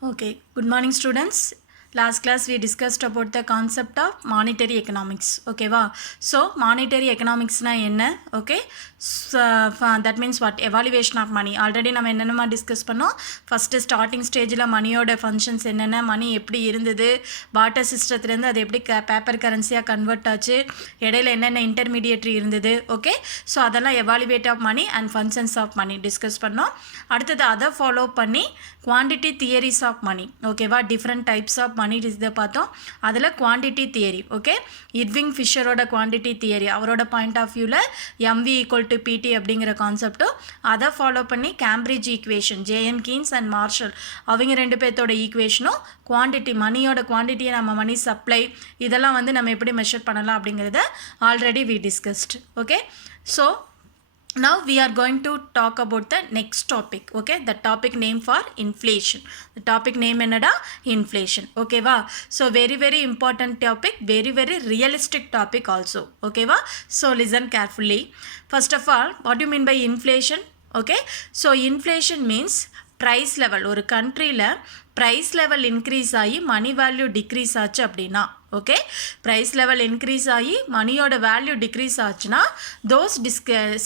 Okay, good morning students. Last class we discussed about the concept of monetary economics. Okay, va? So monetary economics na enna? Okay, so, that means what? Evaluation of money. Already நம்ம என்னென்னமா discuss பண்ணோம். First starting ஸ்டேஜில் மணியோட functions என்னென்ன, மணி எப்படி இருந்தது, partner சிஸ்டத்துலேருந்து அது எப்படி paper கரன்சியாக convert ஆச்சு, இடையில என்னென்ன இன்டர்மீடியேட்ரி இருந்தது. ஓகே, ஸோ அதெல்லாம் evaluate of money and functions of money discuss பண்ணோம். அடுத்தது அதை ஃபாலோ பண்ணி குவான்டிட்டி தியரிஸ் ஆஃப் மணி. ஓகேவா, டிஃப்ரெண்ட் டைப்ஸ் ஆஃப் மணி இதை பார்த்தோம். அதில் குவான்டிட்டி தியரி. ஓகே, இர்விங் ஃபிஷரோட குவான்டிட்டி தியரி, அவரோட பாயிண்ட் ஆஃப் வியூவில் எம்வி ஈக்குவல் டு பிடி அப்படிங்கிற கான்செப்டும் அதை ஃபாலோ பண்ணி Cambridge equation, J N Keynes and Marshall அவங்க ரெண்டு பேர்த்தோட ஈக்குவேஷனும் குவான்டிட்டி, மணியோட குவான்டிட்டியை நம்ம மணி சப்ளை இதெல்லாம் வந்து நம்ம எப்படி மெஷர் பண்ணலாம் அப்படிங்கிறத already we discussed. Okay, so now we are going to talk about the next topic. Okay, the topic name for inflation. The topic name என்னடா inflation. Okay வா, so very important topic, very realistic topic also. Okay வா, so listen carefully. First of all, what do you mean by inflation? Okay, so inflation means price level. ஒரு countryல price level increase ஆகி money value decrease ஆச்சு அப்படின்னா, okay, price level increase ஆகி மணியோட value decrease ஆச்சுன்னா those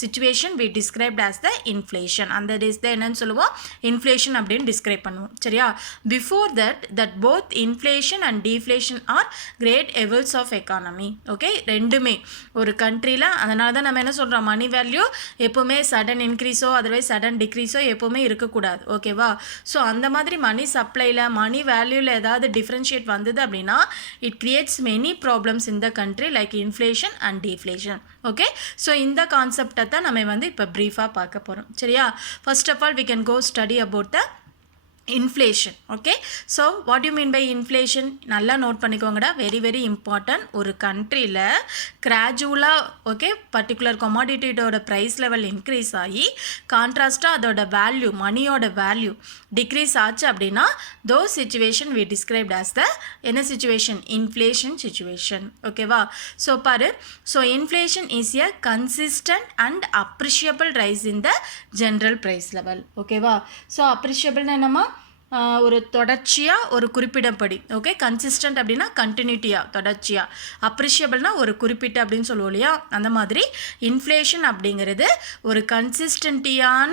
situation we described as the inflation. அந்த என்னன்னு சொல்லுவோம், இன்ஃப்ளேஷன் அப்படின்னு டிஸ்கிரைப் பண்ணுவோம். சரியா, before that both inflation and deflation are great evils of economy. Okay, ரெண்டுமே ஒரு கண்ட்ரியில், அதனால தான் நம்ம என்ன சொல்கிறோம், மணி வேல்யூ எப்போவுமே சடன் இன்க்ரீஸோ அதர்வைஸ் சடன் டிக்ரீஸோ எப்போவுமே இருக்கக்கூடாது. ஓகேவா, ஸோ அந்த மாதிரி மணி சப்ளையில் மணி வேல்யூவில் ஏதாவது டிஃப்ரென்ஷியேட் வந்தது அப்படின்னா it creates many problems in the country like inflation and deflation. Okay, so இந்த கான்செப்டை தான் நம்ம வந்து இப்போ ப்ரீஃபாக பார்க்க போகிறோம். சரியா, first of all we can go study about the inflation. Okay, so what do you mean by inflation? நல்லா நோட் பண்ணிக்கோங்கடா, very important. ஒரு கண்ட்ரியில் கிராஜுவலாக, ஓகே, பர்டிகுலர் கமாடிட்டியோட ப்ரைஸ் லெவல் இன்க்ரீஸ் ஆகி கான்ட்ராஸ்டாக அதோட வேல்யூ, மணியோட வேல்யூ டிக்ரீஸ் ஆச்சு அப்படின்னா those situation we described as the என்ன சிச்சுவேஷன், இன்ஃப்ளேஷன் சிச்சுவேஷன். ஓகேவா, ஸோ பாரு, so inflation is a consistent and appreciable rise in the general price level. ஓகேவா, ஸோ அப்ரிஷியபிள்னா என்னம்மா, ஒரு தொடர்ச்சியாக ஒரு குறிப்பிடப்படி. ஓகே, கன்சிஸ்டன்ட் அப்படின்னா கண்டினியூட்டியாக தொடர்ச்சியாக, அப்ரிஷியபிள்னால் ஒரு குறிப்பிட்ட அப்படின்னு சொல்லுவோம் இல்லையா, அந்த மாதிரி இன்ஃப்ளேஷன் அப்படிங்கிறது ஒரு கன்சிஸ்டன்ட்டியான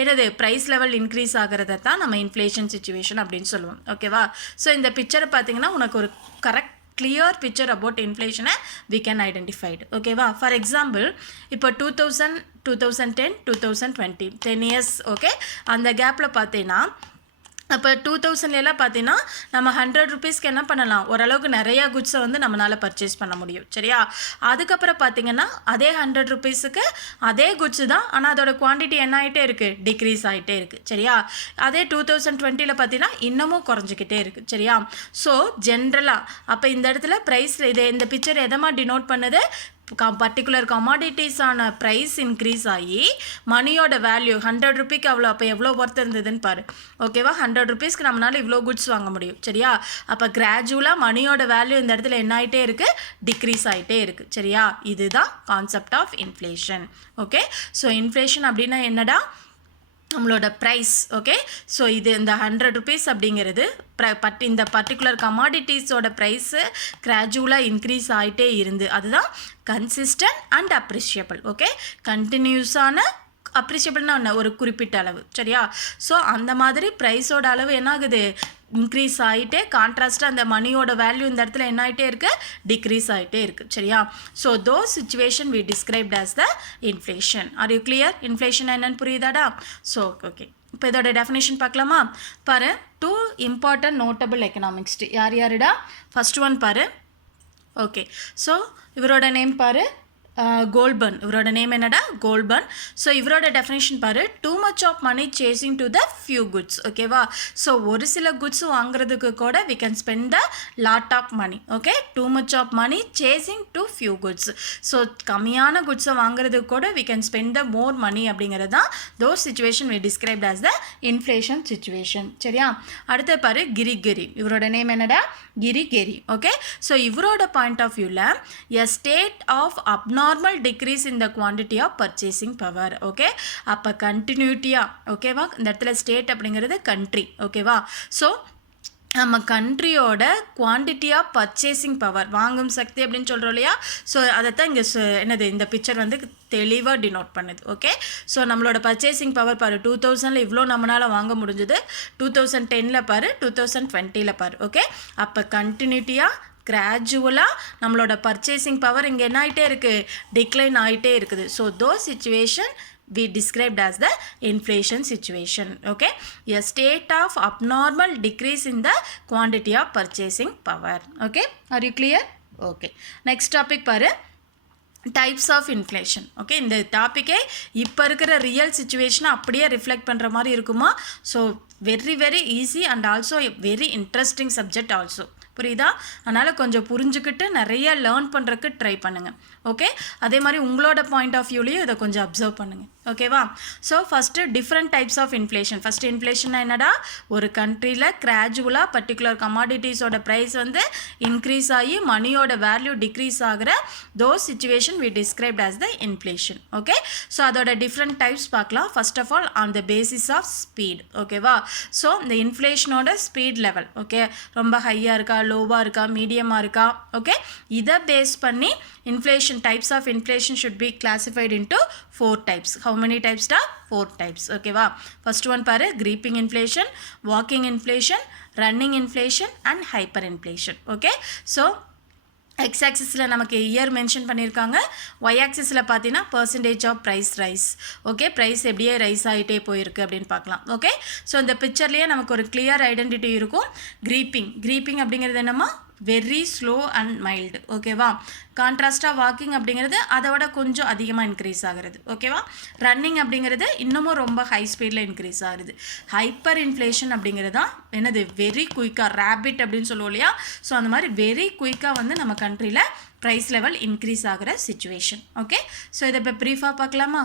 என்னது ப்ரைஸ் லெவல் இன்க்ரீஸ் ஆகிறத தான் நம்ம இன்ஃப்ளேஷன் சிச்சுவேஷன் அப்படின்னு சொல்லுவோம். ஓகேவா, ஸோ இந்த பிக்சரை பார்த்தீங்கன்னா உனக்கு ஒரு correct clear picture about inflation we can identify. Okay va, for example இப்போ 2000 2010 2020 10 years. ஓகே, அந்த கேப்பில் பார்த்தீங்கன்னா அப்போ 2000 பார்த்தீங்கன்னா நம்ம 100 ருபீஸ்க்கு என்ன பண்ணலாம், ஓரளவுக்கு நிறையா குட்ஸை வந்து நம்மளால் பர்ச்சேஸ் பண்ண முடியும். சரியா, அதுக்கப்புறம் பார்த்தீங்கன்னா அதே 100 ருபீஸுக்கு அதே குட்ஸு தான், ஆனால் அதோட குவான்டிட்டி என்ன ஆகிட்டே இருக்குது, டிக்ரீஸ் ஆகிட்டே இருக்குது. சரியா, அதே 2020 பார்த்தீங்கன்னா இன்னமும் குறைஞ்சிக்கிட்டே இருக்குது. சரியா, ஸோ ஜென்ரலாக அப்போ இந்த இடத்துல ப்ரைஸ் இந்த பிக்சர் எதமாக டினோட் பண்ணுது, பர்டிகுலர் கமாடிட்டிஸான ப்ரைஸ் இன்க்ரீஸ் ஆகி மணியோட வேல்யூ 100 ருபீக்கு அவ்வளோ, அப்போ எவ்வளோ ஒர்த் இருந்ததுன்னு பாரு. ஓகேவா, 100 ருபீஸ்க்கு நம்மளால் இவ்வளோ குட்ஸ் வாங்க முடியும். சரியா, அப்போ கிராஜுவலாக மணியோட வேல்யூ இந்த இடத்துல என்ன ஆகிட்டே இருக்குது, டிக்ரீஸ் ஆகிட்டே இருக்குது. சரியா, இதுதான் concept of inflation. Okay, so inflation அப்படின்னா என்னடா, நம்மளோட ப்ரைஸ். ஓகே, ஸோ இது இந்த 100 ருபீஸ் அப்படிங்கிறது இந்த பர்டிகுலர் கமாடிட்டிஸோட ப்ரைஸு கிராஜுவலாக இன்க்ரீஸ் ஆகிட்டே இருந்து, அதுதான் கன்சிஸ்டன்ட் அண்ட் அப்ரிஷியபிள். ஓகே, கண்டினியூஸான, அப்ரிஷியபிள்னா என்ன, ஒரு குறிப்பிட்ட அளவு. சரியா, ஸோ அந்த மாதிரி ப்ரைஸோட அளவு என்ன ஆகுது, இன்க்ரீஸ் ஆகிட்டே, கான்ட்ராஸ்ட்டாக அந்த மணியோட வேல்யூ இந்த இடத்துல என்ன ஆகிட்டே இருக்குது, டிக்ரீஸ் ஆகிட்டே இருக்குது. சரியா, so those situation we described as the inflation. Are you clear, inflation என்னன்னு புரியுதாடா? ஸோ ஓகே, இப்போ இதோட டெஃபினேஷன் பார்க்கலாமா? பாரு, 2 important notable economics. யார் யாருடா, ஃபர்ஸ்ட் ஒன் பாரு. ஓகே, ஸோ இவரோட நேம் பாரு, கோல்பர்ன். இவரோட நேம் என்னடா, கோல்பர்ன். ஸோ இவரோட டெஃபினேஷன் பாரு, too much of money chasing to the few goods. ஓகேவா, ஸோ ஒரு சில குட்ஸ் வாங்குறதுக்கு கூட we can spend the lot of money. Okay, too much of money chasing to few goods. So கம்மியான குட்ஸை வாங்குறதுக்கு கூட we can spend the more money அப்படிங்கிறது தான் those situation we described as the inflation situation. சரியா, அடுத்து பாரு, கிரி. இவரோட நேம் என்னடா, கிரி. ஓகே, ஸோ இவரோட பாயிண்ட் ஆஃப் வியூவில் a state of abnormal decrease in the quantity of purchasing power. Okay, அப்போ கண்டினியூட்டியாக, ஓகேவா, இந்த இடத்துல ஸ்டேட் அப்படிங்கிறது கண்ட்ரி. ஓகேவா, ஸோ நம்ம கண்ட்ரியோட குவான்டிட்டி ஆஃப் பர்ச்சேசிங் பவர், வாங்கும் சக்தி அப்படின்னு சொல்கிறோம் இல்லையா. ஸோ அதைத்தான் இங்கே என்னது இந்த பிக்சர் வந்து தெளிவாக டினோட் பண்ணுது. ஓகே, ஸோ நம்மளோட பர்ச்சேசிங் பவர் பாரு, 2000 இவ்வளோ நம்மளால் வாங்க முடிஞ்சது, 2010 பாரு, 2020 பாரு. ஓகே, அப்போ கண்டினியூட்டியாக கிராஜுவலாக நம்மளோட பர்ச்சேசிங் பவர் இங்கே என்ன ஆகிட்டே இருக்குது, டிக்ளைன் ஆகிட்டே இருக்குது. So those situation we described as the inflation situation. Okay, a state of abnormal decrease in the quantity of purchasing power. Okay, are you clear? Okay, next topic பாரு, types of inflation. Okay, இந்த டாப்பிக்கே இப்போ இருக்கிற real சுச்சுவேஷனை அப்படியே reflect பண்ணுற மாதிரி இருக்குமா. So very very easy and also very interesting subject also. புரியுதா? அதனால் கொஞ்சம் புரிஞ்சுக்கிட்டு நிறைய லேர்ன் பண்ணுறதுக்கு ட்ரை பண்ணுங்கள். ஓகே, அதே மாதிரி உங்களோட பாயிண்ட் ஆஃப் வியூலையும் இதை கொஞ்சம் அப்சர்வ் பண்ணுங்கள். ஓகேவா? So first different types of inflation. First இன்ஃப்ளேஷன்னா என்னடா, ஒரு கண்ட்ரியில் கிராஜுவலாக பர்டிகுலர் கமாடிட்டிஸோட ப்ரைஸ் வந்து இன்க்ரீஸ் ஆகி மணியோட வேல்யூ டிக்ரீஸ் ஆகிற those situation we described as the inflation. Okay, so அதோட டிஃப்ரெண்ட் டைப்ஸ் பார்க்கலாம். First of all on the basis of speed. Okay? So இந்த இன்ஃப்ளேஷனோட ஸ்பீட் லெவல், ஓகே, ரொம்ப ஹையாக இருக்கா, லோவாக இருக்கா, மீடியமாக இருக்கா, ஓகே, இதை பேஸ் பண்ணி inflation types of inflation should be classified into 4 types. How many types da? 4 types. ஓகேவா? ஃபர்ஸ்ட் ஒன் பாரு, creeping inflation, walking inflation, running inflation and hyper inflation. Okay, so X ஆக்சிஸில் நமக்கு இயர் மென்ஷன் பண்ணியிருக்காங்க, Y ஆக்சிஸில் பார்த்தீங்கன்னா percentage of price rise. Okay, price எப்படியே rise ஆகிட்டே போயிருக்கு அப்படின்னு பார்க்கலாம். ஓகே, ஸோ இந்த பிக்சர்லேயே நமக்கு ஒரு கிளியர் ஐடென்டிட்டி இருக்கும். க்ரீப்பிங் அப்படிங்கிறது என்னம்மா, வெரி ஸ்லோ அண்ட் மைல்டு. ஓகேவா? கான்ட்ராஸ்டாக வாக்கிங் அப்படிங்கிறது அதை விட கொஞ்சம் அதிகமாக இன்க்ரீஸ் ஆகிறது. ஓகேவா? ரன்னிங் அப்படிங்கிறது இன்னமும் ரொம்ப ஹை ஸ்பீடில் இன்க்ரீஸ் ஆகுது. ஹைப்பர் இன்ஃப்ளேஷன் அப்படிங்கிறது தான் என்னது, வெரி குயிக்காக, ரேபிட் அப்படின்னு சொல்லுவோம் இல்லையா. ஸோ அந்த மாதிரி வெரி குயிக்காக வந்து நம்ம கண்ட்ரியில் ப்ரைஸ் லெவல் இன்க்ரீஸ் ஆகிற சிச்சுவேஷன். ஓகே, ஸோ இதை இப்போ ப்ரீஃபாக பார்க்கலாமா?